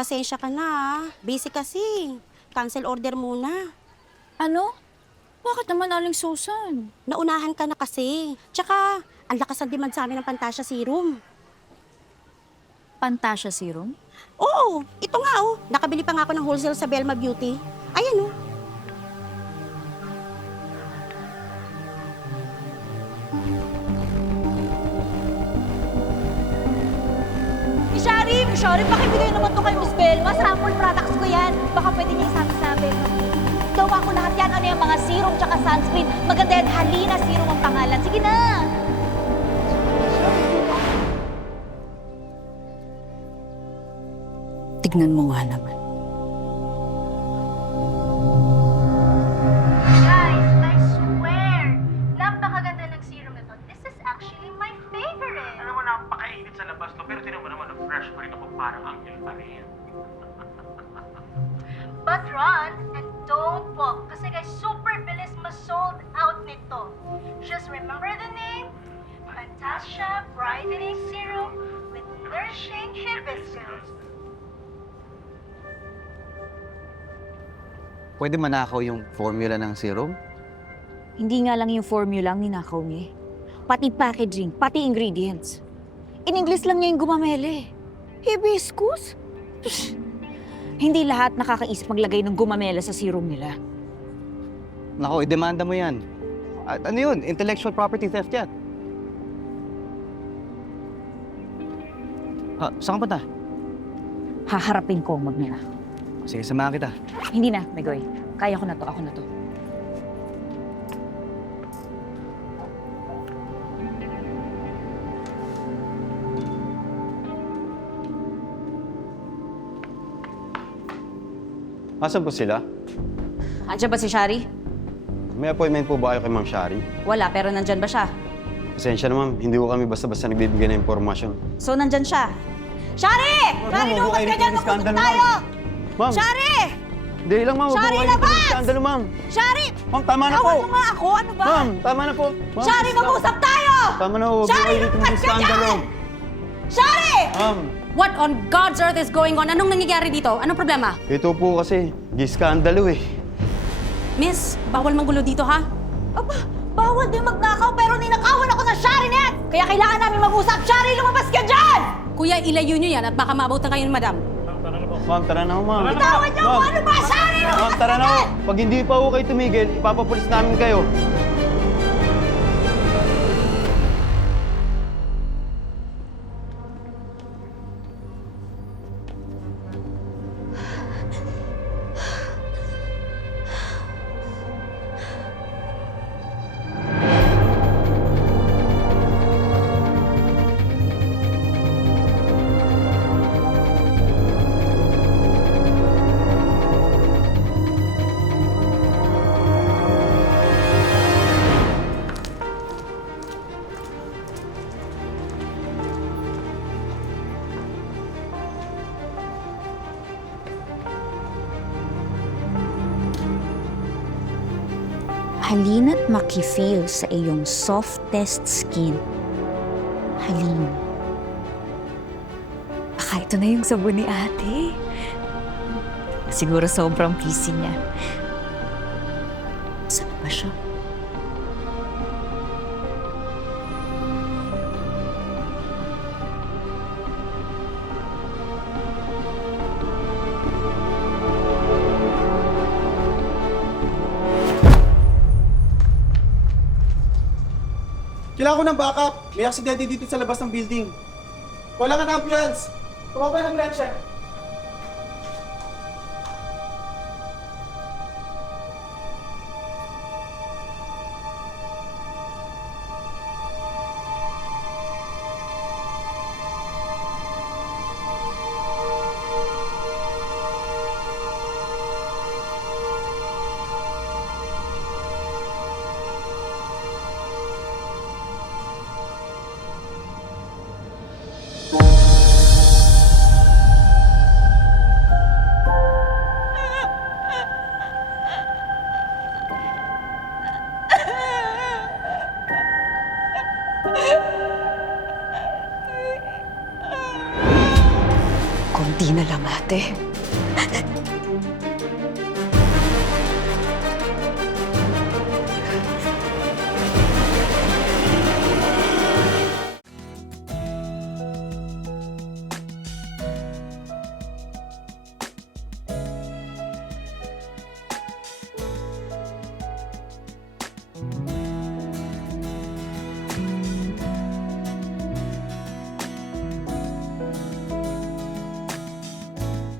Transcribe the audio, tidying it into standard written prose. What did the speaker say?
Pasensya ka na ah. Busy kasi. Cancel order muna. Ano? Bakit naman, Aling Susan? Naunahan ka na kasi. Tsaka, ang lakas ng demand sa amin ng Pantasya Serum. Pantasya serum? Oo, ito nga oh. Nakabili pa nga ako ng wholesale sa Belma Beauty. Ayan oh. Shari, pakibigay naman to kay Miss Belma. Sample products ko yan. Baka pwede niya isabi sa Belma. Gawa ko lahat yan. Ano yung mga serum tsaka sunscreen. Maganda yan. Halina Serum ang pangalan. Sige na. Tignan mo nga naman. Guys, I swear, napakaganda ng serum na to. This is actually my favorite. Alam mo, napakainit sa labas to, pero tinan mo naman, fresh pa rin ako, parang angel pa rin. But run and don't walk. Kasi guys, super bilis ma-sold out nito. Just remember the name, Fantasia Brightening Serum with Nourishing Hibiscus. Pwede manakaw yung formula ng serum? Hindi nga lang yung formula ang ninakaw niya. Pati packaging, pati ingredients. In English lang niya yung gumamele. Hibiscus? Psh, hindi lahat nakakaisip maglagay ng gumamela sa serum nila. Nako, idemanda mo yan. At ano yun? Intellectual property theft yan. Saan ka punta? Haharapin ko, Magmela. Sige, samahan kita. Hindi na, Megoy. Kaya ko na to, ako na to. Asan po sila? Andiyan ba si Shari? May appointment po ba kayo kay Ma'am Shari? Wala, pero nandyan ba siya? Pasensya na ma'am, hindi ko kami basta-basta nagbibigay ng impormasyon. So, nandyan siya. Shari! Shari, Ma'am, lumas ka dyan! ng Magputok tayo! Ma'am, Shari! hindi lang ma'am, Shari, huwag po kayo labas! ng skandalo ma'am. Shari! Ma'am, tama na po. Awan mo nga ako, ano ba? Ma'am, tama na po. Ma'am, Shari, mag-usap tayo! tama na, huwag po Shari, kayo dito lumabas ng ka skandalo. dyan! Shari! Ma'am, What on God's earth is going on? Anong nangyayari dito? Anong problema? ito po kasi, giskandalo eh. Miss, bawal manggulo dito ha? Aba, bawal din magnakaw pero ninakawan ako ng Shari na yan! Kaya kailangan namin mag-usap. Shari, lumabas ka dyan! Kuya, ilayo nyo yan at baka maabutan kayo ni madam. Ma'am, tara na ho, ma'am. Bitawan niyo ako! Ma'am, Ano ba, Shari? ma'am, Lumabas tara ka na ho. dyan! Pag hindi pa ho kayo tumigil, ipapapulis namin kayo. Halina't makifeel sa iyong softest skin. Halin. Baka ito na yung sabon ni ate. Siguro sobrang busy niya. Saan ba siya? Kailangan ko ng backup. May aksidente dito sa labas ng building. Wala ka ng ambulance. Tumawag ng ambulansya. Di na lang, ate.